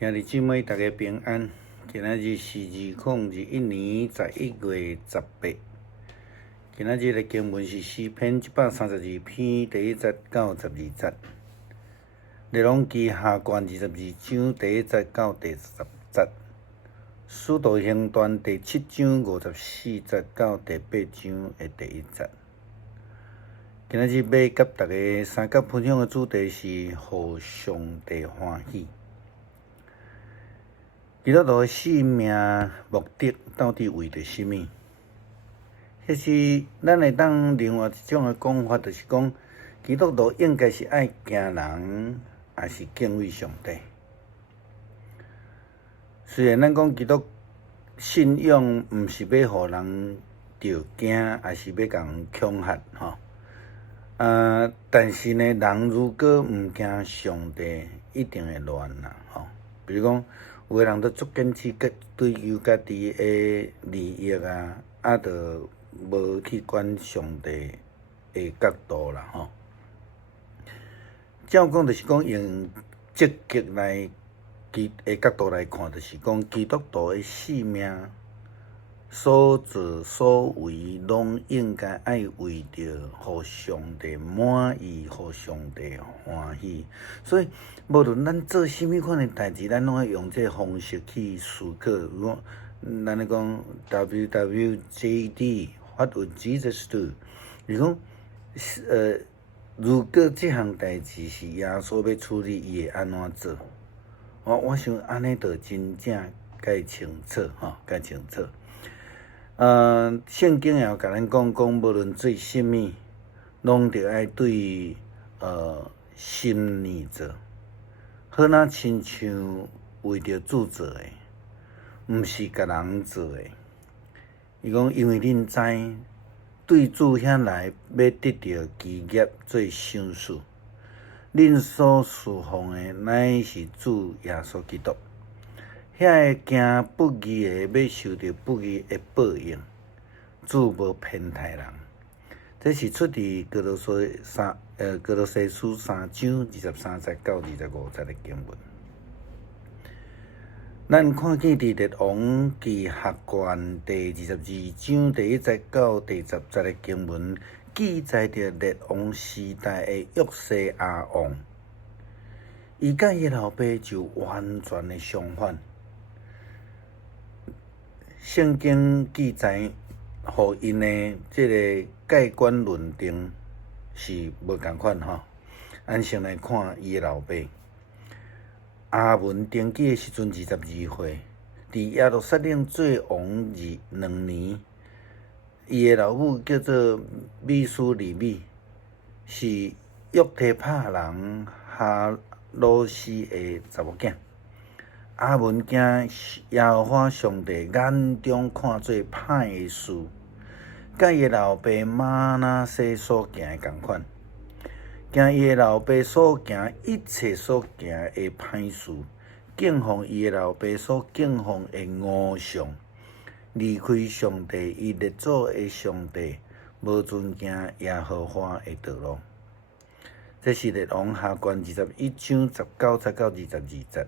兄弟姊妹，大家平安。今仔日是2021年11月18。今仔日的经文是诗篇132篇第1节到12节。列王记下卷22章第1节到第10节。使徒行传第7章54节到第8章的第1节。今仔日要甲大家三角分享的主题是互上帝欢喜。基督徒的生命目的到底为着甚物？迄是咱会当另外一种的讲法，就是讲基督徒应该是爱敬人，还是敬畏上帝？虽然咱讲基督信仰毋是要互人着惊，还是要共人恐吓吼。但是呢，人如果毋惊上帝，一定会乱啦吼。比如讲，有个人都足坚持追求家己的利益就无去管上帝的角度啦吼。照讲就是讲用积极来的角度来看，就是讲基督徒的生命所做所为，拢应该爱为着互上帝满意，互上帝欢喜。所以，无论咱做甚物款的代志，咱拢要用这方式去思考。咱咧讲 WWJD，What would Jesus do？ 就是讲，如果这项代志是耶稣要处理，伊会安怎做？我想安尼就真正该清楚吼，该清楚。圣经也有甲咱讲，无论做甚物，拢着爱对心念做，好若亲像为着主做的，毋是甲人做的。伊讲，因为恁知对主遐来要得到基业做赏赐，恁所侍奉的乃是主耶稣基督。遐个行不义的要受到不义的报应，主无偏袒人。这是出自哥罗西书3章23节到25节的经文。咱看见伫列王记下卷第22章第1节到第10节的经文，记载着列王时代的约西亚王，伊甲伊老爸就完全的相反。圣经记载，互因的这个盖棺论定是无共款吼。咱先来看伊的老爸阿文登基的时阵22岁，伫耶路撒冷做王2年。伊的老母叫做米苏里米，是约提帕人哈罗斯的查某囝。阿文惊耶和华上帝眼中看做歹的事，甲伊老爸玛拿西所行的共款，惊伊老爸所行一切所行的歹事，敬奉伊老爸所敬奉的偶像，离开上帝伊列祖的上帝，无尊敬耶和华的道路。这是列王下卷21章19节到22节。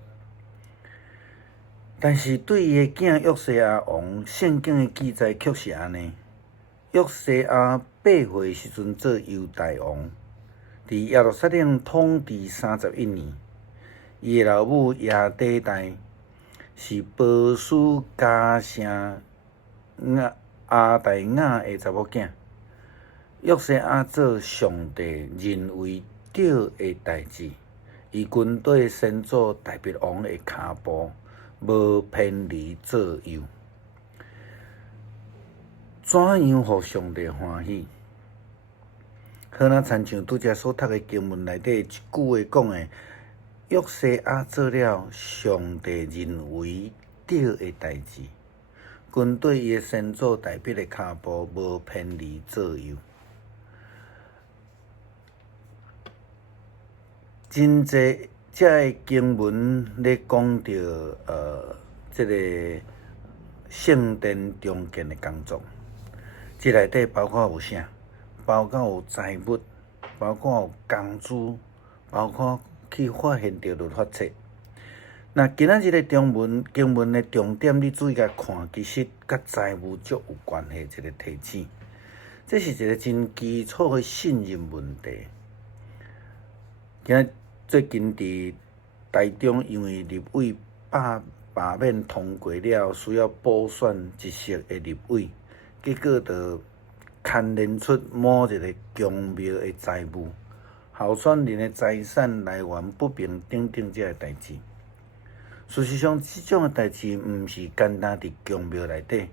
但是对伊的囝约西亚王，圣经的记载却是安尼：约西亚8岁时阵做犹大王，伫耶路撒冷统治31年。伊的老母亚底代是波斯加城阿代雅的查某囝。约西亚做上帝认为对的代志，伊军队先祖大卫王的骹步，无偏离左右。怎样互上帝欢喜？好若亲像拄则所读的经文内底一句话讲的：约西亚做了上帝认为对的代志，军队伊的先祖大卫的骹步无偏离左右。真济这经文咧讲到这个圣殿重建的工作，这内底包括有啥？包括有财物，包括有工资，包括去发现着律法册。那今仔日的经文的重点，你注意甲看，其实甲财务足有关系一个提醒。这是一个真基础的信任问题。最近伫台中，因为立委罢免通过了，需要补选一席的立委，结果就牵连出某一个公庙的财务、候选人的财产来源不平等这个代志。事实上，这种的代志毋是简单伫公庙内底，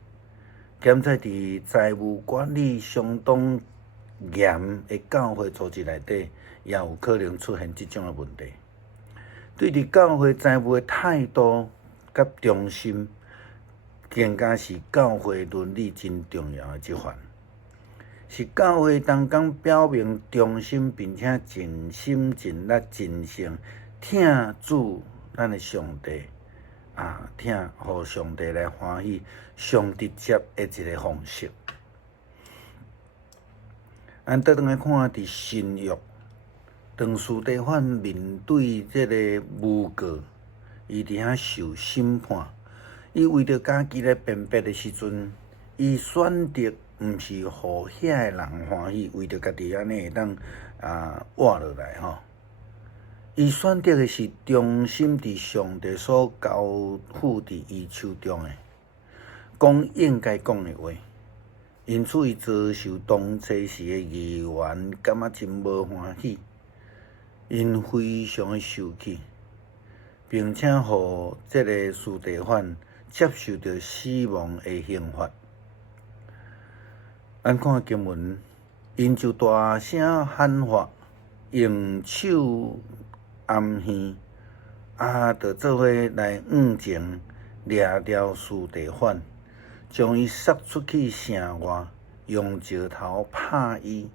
兼在伫财务管理相当严的教会组织内底，也有可能出现这种的问题。对伫教会财务的态度甲忠心，更加是教会伦理真重要的一环。是教会当讲表明忠心，并且尽心尽力尽性听主咱的上帝听互上帝来欢喜、上直接的一个方式。咱倒转来看伫新约，当司提反面对这个诬告，伊伫遐受审判，伊为着家己来辩驳的时阵，伊选择毋是互遐个人欢喜，为着家己安尼会当活落来吼。伊选择的是忠心伫上帝所交付伫伊手中的，讲应该讲的话。因此，伊遭受当初时的议员感觉真无欢喜，因非常的受气，并且互这个司提反接受着死亡的刑罚。咱看经文，因就大声喊发，用手暗示，就做伙来前掠掉司提反，将伊杀出去城外，用石头拍伊。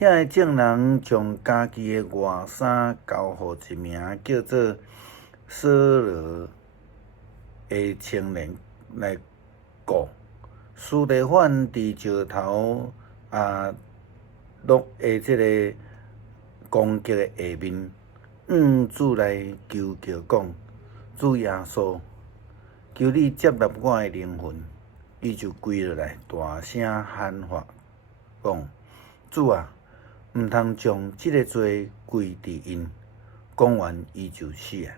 遐个证人将家己的外衫交互一名叫做扫罗的青年来顾。司提反伫石头落的这个攻击的下面，主来求讲：主耶稣，求你接纳我的灵魂。伊就跪落来，大声喊发，讲：主啊，毋通将即个罪归伫因。讲完，伊就死啊。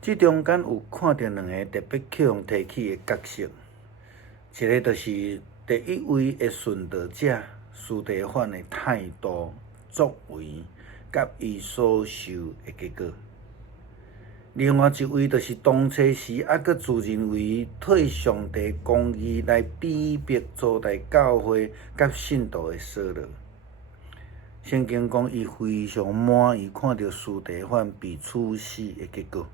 这中间有看到两个特别启用提起的角色，一个就是第一位的顺道者司提反的态度、作为，甲伊所受的结果。另外一位就是当初时佫自认为替上帝公义来逼迫阻碍教会甲信徒的扫罗。圣经讲，伊非常满意看到司提反被处死的结果。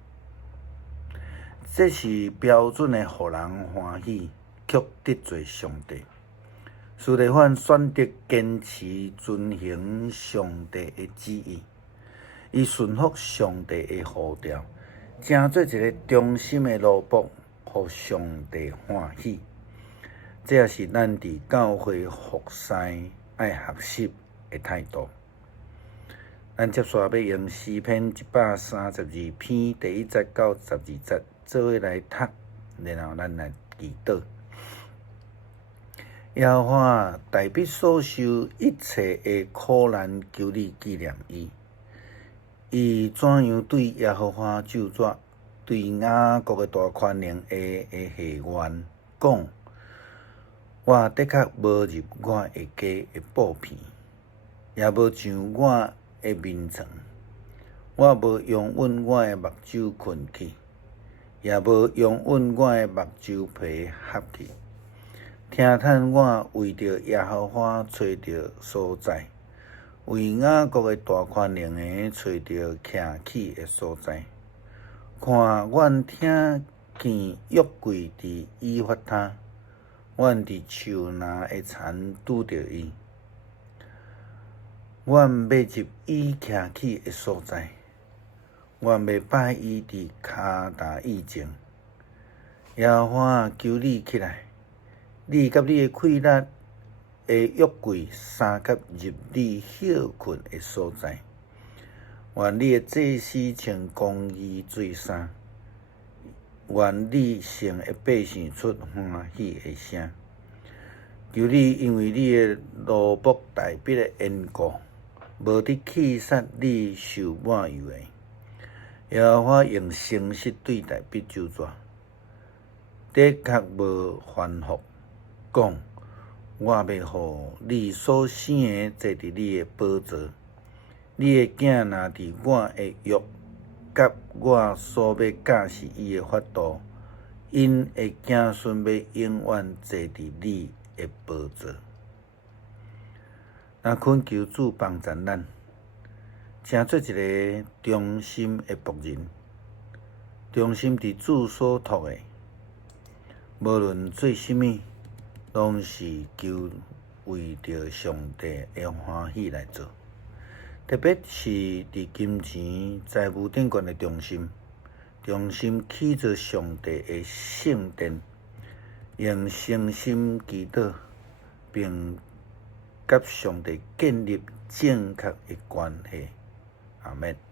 这是标准的互人欢喜，却得罪上帝。司提反选择坚持遵行上帝的旨意，伊顺服上帝的呼召，成做一个忠心的奴仆，互上帝欢喜。这也是咱伫教会服侍爱学习的态度。咱接续要用诗篇132篇第1节到12节做伙来读，然后咱来祈祷。耶和华代笔所受一切的苦难，求你纪念伊。伊怎样对耶和华咒诅，对雅各的大权能的下愿讲：我的确无入我的家的布片，也无上我的眠床，我无用稳我的目睭困去，也无用稳我的目睭皮合去。听叹我为着耶和华找着所在，为雅各的大权能的找着徛起的所在。看，阮听见约柜伫以法他，阮伫树林的田拄着伊。阮要入伊徛起的所在，阮要拜伊伫骹踏以前。耶和华，求你起来，你甲你的气力的约柜三甲入你休困的所在。愿你的祭司穿公义水衫，愿你成的百姓出欢喜的声。求你因为你的奴仆大笔的缘故，无伫气杀你受满油的。耶和华用诚实对待必咒詛，的确无反复讲，我要互你所生的坐伫你的宝座。你的囝若伫我的约，甲我所要教示伊的法度，因的子孙要永远坐伫你的宝座。那恳求主帮助咱，成做一个忠心的仆人，忠心伫主所托的，无论做甚物，拢是求为着上帝的欢喜来做。特别是伫金钱、财务顶悬的忠心起做上帝的圣殿，用诚心祈祷，并甲上帝建立正确的关系。阿们。